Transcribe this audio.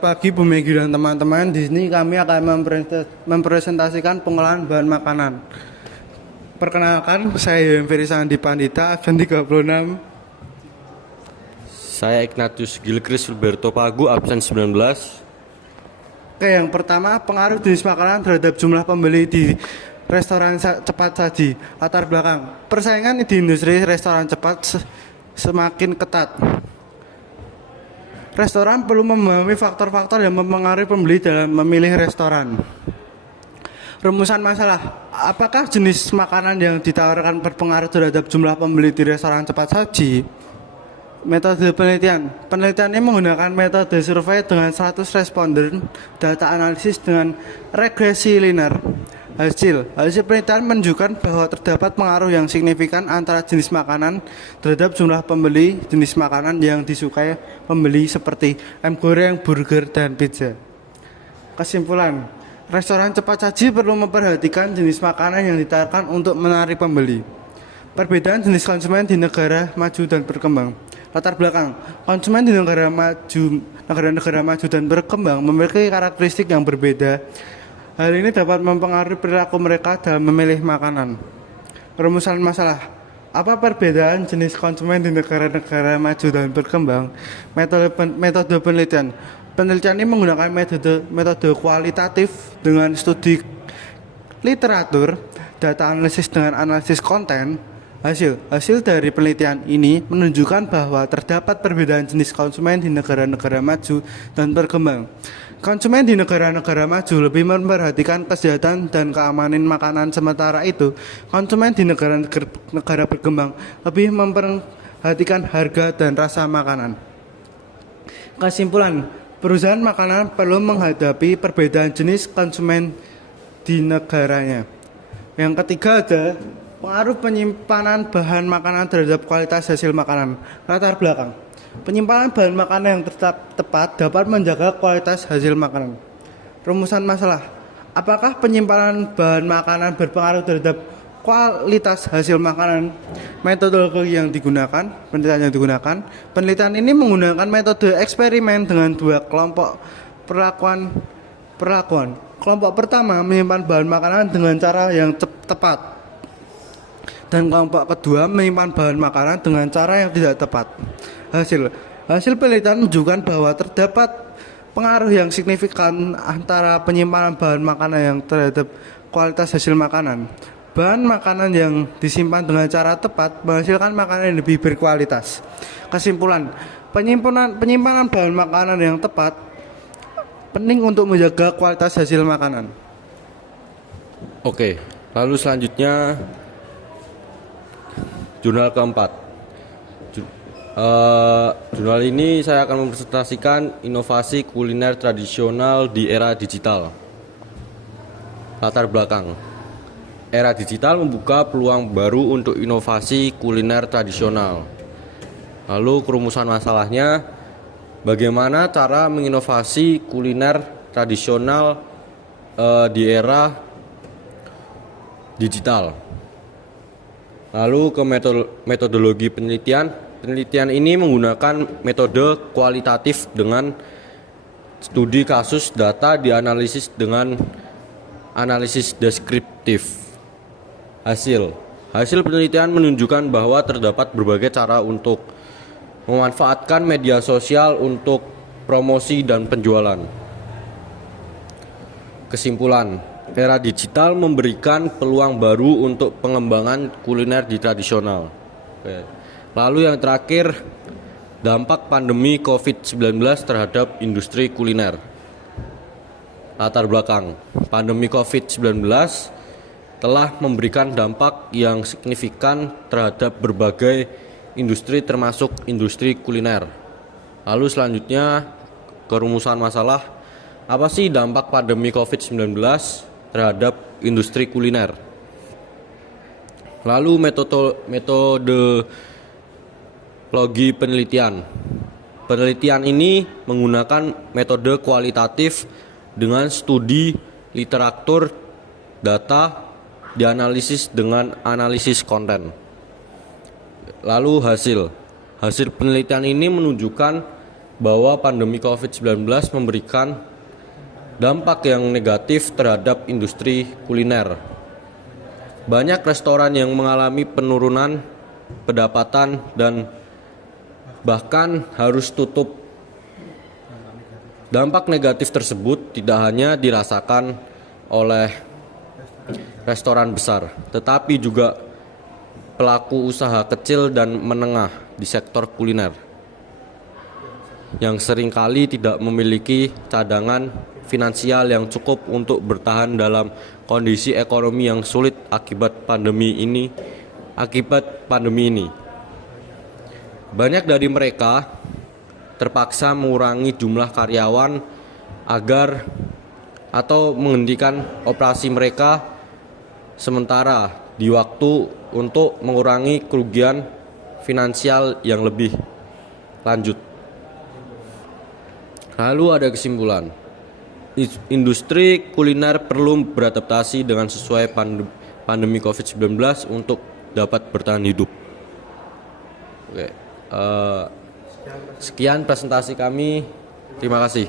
Pagi Bu Megi dan teman-teman, di sini kami akan mempresentasikan pengolahan bahan makanan. Perkenalkan, saya Ferry Sandi Pandita, absen 36. Saya Ignatius Gilkris Wilberto Pagu, absen 19. Oke, yang pertama, pengaruh jenis makanan terhadap jumlah pembeli di restoran cepat saji. Latar belakang, persaingan di industri restoran cepat semakin ketat. Restoran perlu memahami faktor-faktor yang mempengaruhi pembeli dalam memilih restoran. Rumusan masalah, apakah jenis makanan yang ditawarkan berpengaruh terhadap jumlah pembeli di restoran cepat saji? Metode penelitian. Penelitian ini menggunakan metode survei dengan 100 responden, data analisis dengan regresi linear. Hasil penelitian menunjukkan bahwa terdapat pengaruh yang signifikan antara jenis makanan terhadap jumlah pembeli jenis makanan yang disukai pembeli seperti ayam goreng, burger, dan pizza. Kesimpulan, restoran cepat saji perlu memperhatikan jenis makanan yang ditawarkan untuk menarik pembeli. Perbedaan jenis konsumen di negara maju dan berkembang. Latar belakang, konsumen di negara maju dan berkembang memiliki karakteristik yang berbeda. Hal ini dapat mempengaruhi perilaku mereka dalam memilih makanan. Rumusan masalah, apa perbedaan jenis konsumen di negara-negara maju dan berkembang? Metode penelitian. Penelitian ini menggunakan metode kualitatif dengan studi literatur, data analisis dengan analisis konten. Hasil dari penelitian ini menunjukkan bahwa terdapat perbedaan jenis konsumen di negara-negara maju dan berkembang. Konsumen di negara-negara maju lebih memperhatikan kesehatan dan keamanan makanan, sementara itu konsumen di negara berkembang lebih memperhatikan harga dan rasa makanan. Kesimpulan, perusahaan makanan perlu menghadapi perbedaan jenis konsumen di negaranya. Yang ketiga ada pengaruh penyimpanan bahan makanan terhadap kualitas hasil makanan. Latar belakang, penyimpanan bahan makanan yang tepat dapat menjaga kualitas hasil makanan. Rumusan masalah, apakah penyimpanan bahan makanan berpengaruh terhadap kualitas hasil makanan? Metodologi yang digunakan, penelitian ini menggunakan metode eksperimen dengan dua kelompok perlakuan. Kelompok pertama menyimpan bahan makanan dengan cara yang tepat, dan kelompok kedua menyimpan bahan makanan dengan cara yang tidak tepat. Hasil penelitian menunjukkan bahwa terdapat pengaruh yang signifikan antara penyimpanan bahan makanan yang terhadap kualitas hasil makanan. Bahan makanan yang disimpan dengan cara tepat menghasilkan makanan yang lebih berkualitas. Kesimpulan, penyimpanan bahan makanan yang tepat penting untuk menjaga kualitas hasil makanan. Oke, lalu selanjutnya jurnal keempat. Jurnal ini saya akan mempresentasikan inovasi kuliner tradisional di era digital. Latar belakang, era digital membuka peluang baru untuk inovasi kuliner tradisional. Lalu kerumusan masalahnya, bagaimana cara menginovasi kuliner tradisional di era digital. Lalu ke metodologi penelitian. Penelitian ini menggunakan metode kualitatif dengan studi kasus, data dianalisis dengan analisis deskriptif. Hasil penelitian menunjukkan bahwa terdapat berbagai cara untuk memanfaatkan media sosial untuk promosi dan penjualan. Kesimpulan, era digital memberikan peluang baru untuk pengembangan kuliner di tradisional. Lalu yang terakhir, dampak pandemi COVID-19 terhadap industri kuliner. Latar belakang, pandemi COVID-19 telah memberikan dampak yang signifikan terhadap berbagai industri termasuk industri kuliner. Lalu selanjutnya, kerumusan masalah, apa sih dampak pandemi COVID-19 terhadap industri kuliner? Lalu metodologi penelitian. Penelitian ini menggunakan metode kualitatif dengan studi literatur, data dianalisis dengan analisis konten. Lalu hasil penelitian ini menunjukkan bahwa pandemi COVID-19 memberikan dampak yang negatif terhadap industri kuliner. Banyak restoran yang mengalami penurunan pendapatan dan bahkan harus tutup. Dampak negatif tersebut tidak hanya dirasakan oleh restoran besar, tetapi juga pelaku usaha kecil dan menengah di sektor kuliner yang seringkali tidak memiliki cadangan finansial yang cukup untuk bertahan dalam kondisi ekonomi yang sulit akibat pandemi ini. Banyak dari mereka terpaksa mengurangi jumlah karyawan agar atau menghentikan operasi mereka sementara di waktu untuk mengurangi kerugian finansial yang lebih lanjut. Lalu ada kesimpulan, industri kuliner perlu beradaptasi dengan sesuai pandemi COVID-19 untuk dapat bertahan hidup. Oke, sekian presentasi kami. Terima kasih.